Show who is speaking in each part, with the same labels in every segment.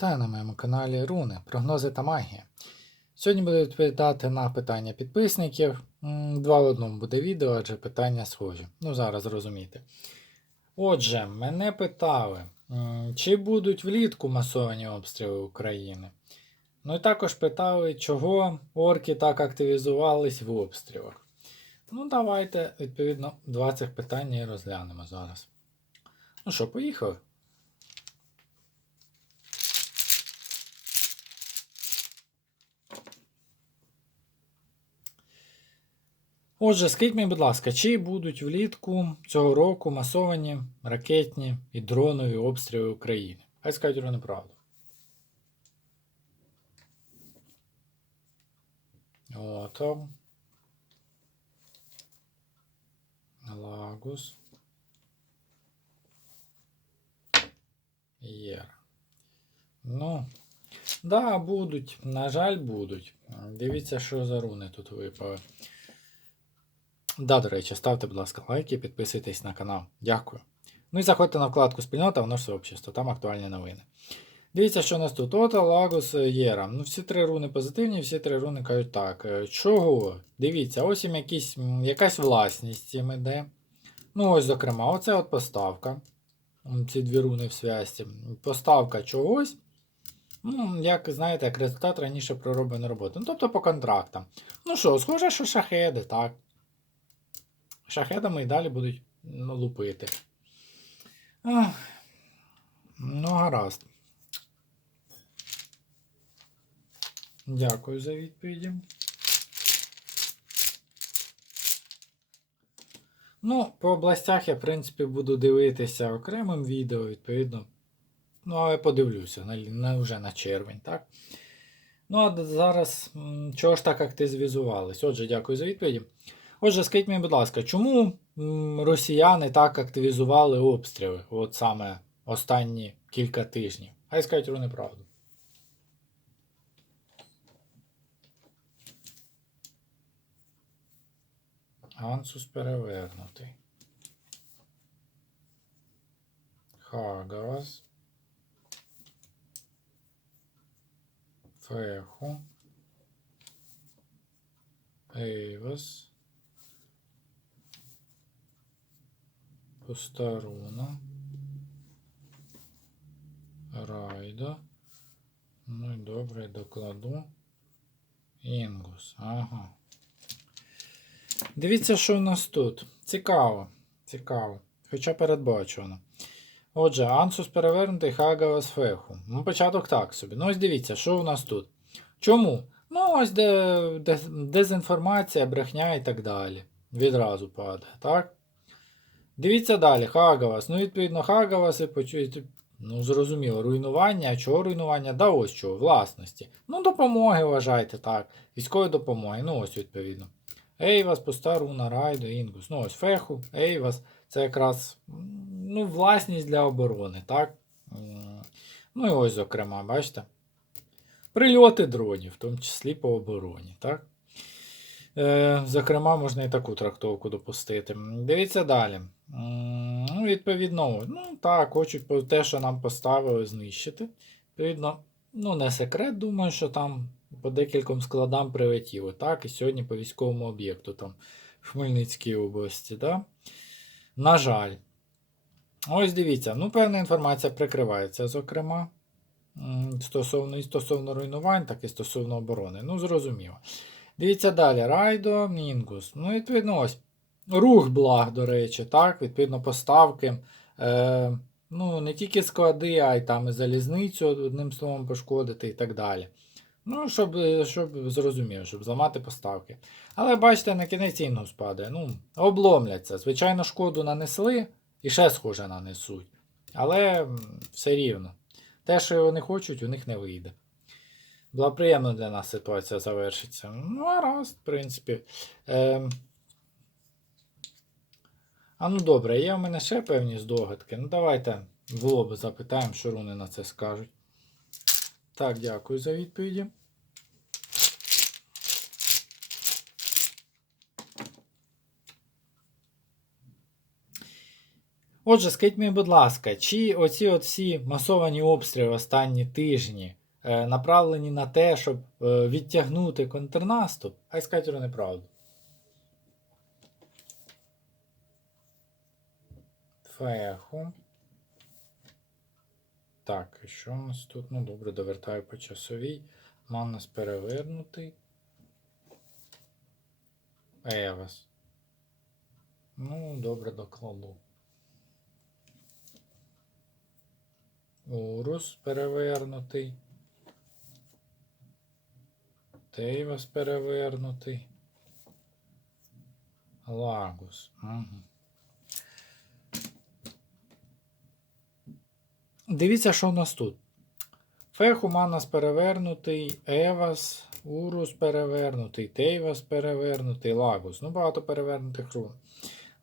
Speaker 1: Вітаю на моєму каналі Руни, прогнози та магія. Сьогодні буду відповідати на питання підписників. Два в одному буде відео, адже питання схожі. Ну, зараз зрозумієте. Отже, мене питали, чи будуть влітку масовані обстріли України. Ну і також питали, чого орки так активізувались в обстрілах. Ну, давайте, відповідно, два цих питання і розглянемо зараз. Ну що, поїхали? Отже, скажіть мені, будь ласка, чи будуть влітку цього року масовані ракетні і дронові обстріли України? Хай скажуть вони правду. Ото. Лагус. Єра. Ну, да, будуть. На жаль, будуть. Дивіться, що за руни тут випали. Да, до речі, ставте, будь ласка, лайки, підписуйтесь на канал. Дякую. Ну і заходьте на вкладку спільнота в наше сообщество, там актуальні новини. Дивіться, що у нас тут. Ота, Лагус, Єра. Ну, всі три руни позитивні, всі три руни кажуть так. е, Чого? Дивіться, ось їм якісь, якась власність цим іде. Ну, ось, зокрема, оце от поставка. Ці дві руни в зв'язці. Поставка чогось. Ну, як знаєте, як результат раніше проробленої роботи. Ну, тобто по контрактам. Ну що, схоже, що шахеди, так. Шахедами і далі будуть ну, лупити. Ну, гаразд. Дякую за відповіді. Ну, по областях я, в принципі, буду дивитися окремим відео, відповідно. Ну, але подивлюся на, на, вже на червень, так? Ну, а зараз чого ж так активізувались? Отже, дякую за відповіді. Отже, скажіть мені, будь ласка, чому росіяни так активізували обстріли, от саме останні кілька тижнів? Хай скажуть вони правду. Ансус перевернутий. Хагас. Феху. Ейвас. Постаруна. Райда. Ну і добре, докладу. Інгус. Ага. Дивіться, що у нас тут. Цікаво. Цікаво. Хоча передбачено. Отже, Ансус перевернутий Хагавас Феху. Ну, початок так собі. Ну, ось дивіться, що у нас тут. Чому? Ну, ось де, де дезінформація, брехня і так далі. Відразу падає, так? Дивіться далі, Хагавас. Ну, відповідно, Хагавас і почуєте. Ну, зрозуміло, руйнування. А чого руйнування? Да ось чого, власності. Ну, допомоги вважайте, так. Військової допомоги. Ну, ось відповідно. Ейвас, Постаруна, Райдо, Інгус. Ну, ось Феху, Ейвас. Це якраз ну, власність для оборони, так? Ну і ось, зокрема, бачите? Прильоти дронів, в тому числі по обороні, так? Е, зокрема, можна і таку трактовку допустити. Дивіться далі. Ну, відповідно, ну так, хочуть те, що нам поставили, знищити. Відповідно, ну, не секрет, думаю, що там по декільком складам прилетіло, так? І сьогодні по військовому об'єкту там в Хмельницькій області, да? На жаль. Ось дивіться, ну, певна інформація прикривається, зокрема. Стосовно і стосовно руйнувань, так і стосовно оборони. Ну, зрозуміло. Дивіться далі. Райдо, Мінгус. Ну, відповідно, ось. Рух благ, до речі, так, відповідно, поставки. Е, ну, не тільки склади, а й там і залізницю, одним словом, пошкодити і так далі. Ну, щоб, е, щоб зрозуміло, щоб зламати поставки. Але бачите, на кінець інгус падає. Ну, обломляться. Звичайно, шкоду нанесли і ще схоже нанесуть. Але все рівно. Те, що вони хочуть, у них не вийде. Була приємна для нас ситуація завершиться. Ну, раз, в принципі. Е, а ну добре, є в мене ще певні здогадки. Ну, давайте в лоб запитаємо, що руни на це скажуть. Так, дякую за відповіді. Отже, скажіть мені, будь ласка, чи оці от всі масовані обстріли останні тижні направлені на те, щоб е, відтягнути контрнаступ? Хай скажуть неправду. Феху. Так, і що у нас тут? Ну, добре, довертаю по часовій. Маннас перевернутий. Евас. Ну, добре, докладу. Урус перевернутий. Тейвас перевернутий. Лагус. Угу. Дивіться, що у нас тут. Феху Манас перевернутий, Евас, Урус перевернутий, Тейвас перевернутий, Лагус. Ну, багато перевернутих рун.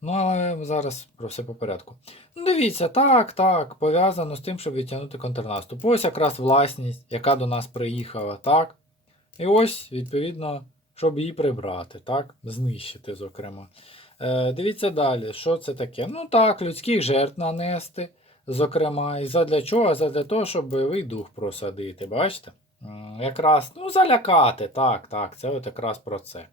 Speaker 1: Ну, але зараз про все по порядку. Ну, дивіться, так, так, пов'язано з тим, щоб відтягнути контрнаступ. Ось якраз власність, яка до нас приїхала, так. І ось, відповідно, щоб її прибрати, так, знищити, зокрема. Е, дивіться далі, що це таке? Ну так, людських жертв нанести, зокрема. І задля чого? Задля того, щоб бойовий дух просадити, бачите? Якраз, ну, залякати, так, так, це от якраз про це.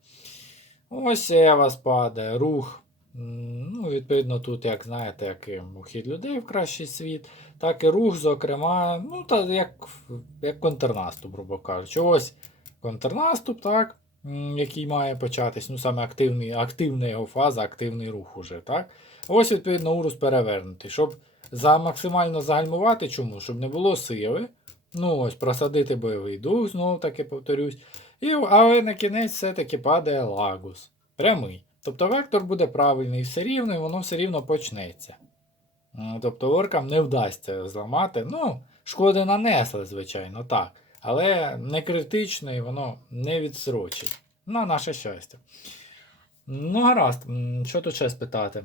Speaker 1: Ось Евас падає, рух. Ну, відповідно, тут, як знаєте, як ухід людей в кращий світ, так і рух, зокрема, ну, та як, як контрнаступ, грубо кажучи. Ось контрнаступ, так, який має початись, ну, саме активний, активна його фаза, активний рух уже, так. Ось, відповідно, урус перевернутий, щоб за максимально загальмувати, чому? Щоб не було сили. Ну, ось, просадити бойовий дух, знову таки повторюсь. Але на кінець все-таки падає лагус. Прямий. Тобто вектор буде правильний все рівно, і воно все рівно почнеться. Тобто оркам не вдасться зламати. Ну, шкоди нанесли, звичайно, так. Але не критично і воно не відсрочить. На наше щастя. Ну, гаразд, що тут ще спитати?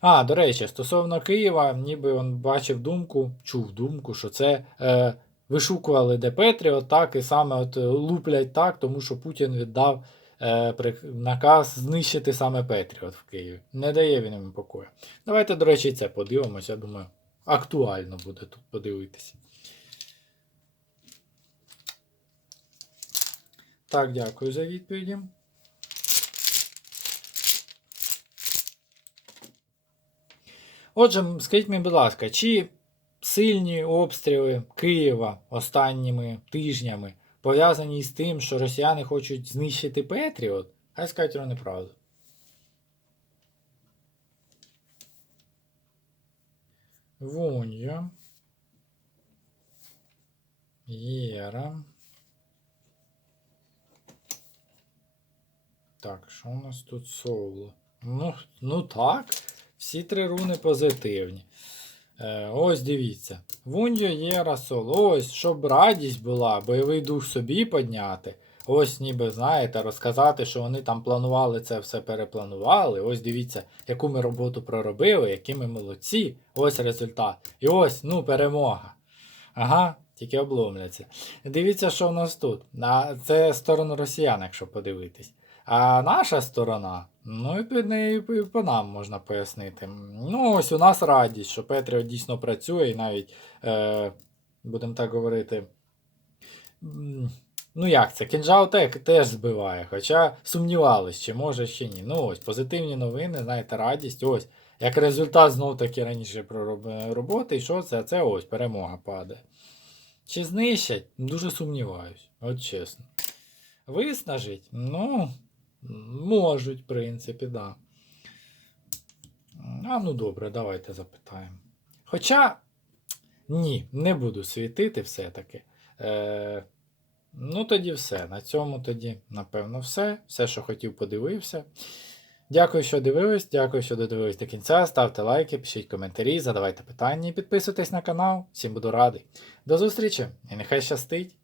Speaker 1: А, до речі, стосовно Києва, ніби він бачив думку, чув думку, що це е, вишукували де Петріот, так, і саме от е, луплять так, тому що Путін віддав е, наказ знищити саме Петріот в Києві. Не дає він йому покою. Давайте, до речі, це подивимось. Я думаю, актуально буде тут подивитися. Так, дякую за відповіді. Отже, скажіть мені, будь ласка, чи сильні обстріли Києва останніми тижнями пов'язані з тим, що росіяни хочуть знищити Петріот? Хай скажуть вони неправду. Вунья. Єра. Так, що у нас тут соло? Ну, ну так. Всі три руни позитивні. Е, ось дивіться. Вуньо Єра соло. Ось, щоб радість була, бойовий дух собі підняти. Ось, ніби, знаєте, розказати, що вони там планували це все перепланували. Ось дивіться, яку ми роботу проробили, які ми молодці. Ось результат. І ось, ну, перемога. Ага, тільки обломляться. Дивіться, що в нас тут. А Це сторону росіян, якщо подивитись. А наша сторона, ну, відповідно, і по- нам можна пояснити. Ну, ось у нас радість, що Петріот дійсно працює, і навіть, е, будемо так говорити. Ну, як це? Кінжал те- теж збиває, хоча сумнівались, чи може, чи ні. Ну, ось, позитивні новини, знаєте, радість. Ось. Як результат знов таки раніше роботи, і що це? Це ось перемога падає. Чи знищать? Дуже сумніваюсь, от чесно. Виснажить? Ну, можуть, в принципі, да. А ну добре, давайте запитаємо. Хоча, ні, не буду світити все-таки. Е, ну, тоді все. На цьому тоді, напевно, все. Все, що хотів, подивився. Дякую, що дивились. Дякую, що додивились до кінця. Ставте лайки, пишіть коментарі, задавайте питання і підписуйтесь на канал. Всім буду радий. До зустрічі і нехай щастить!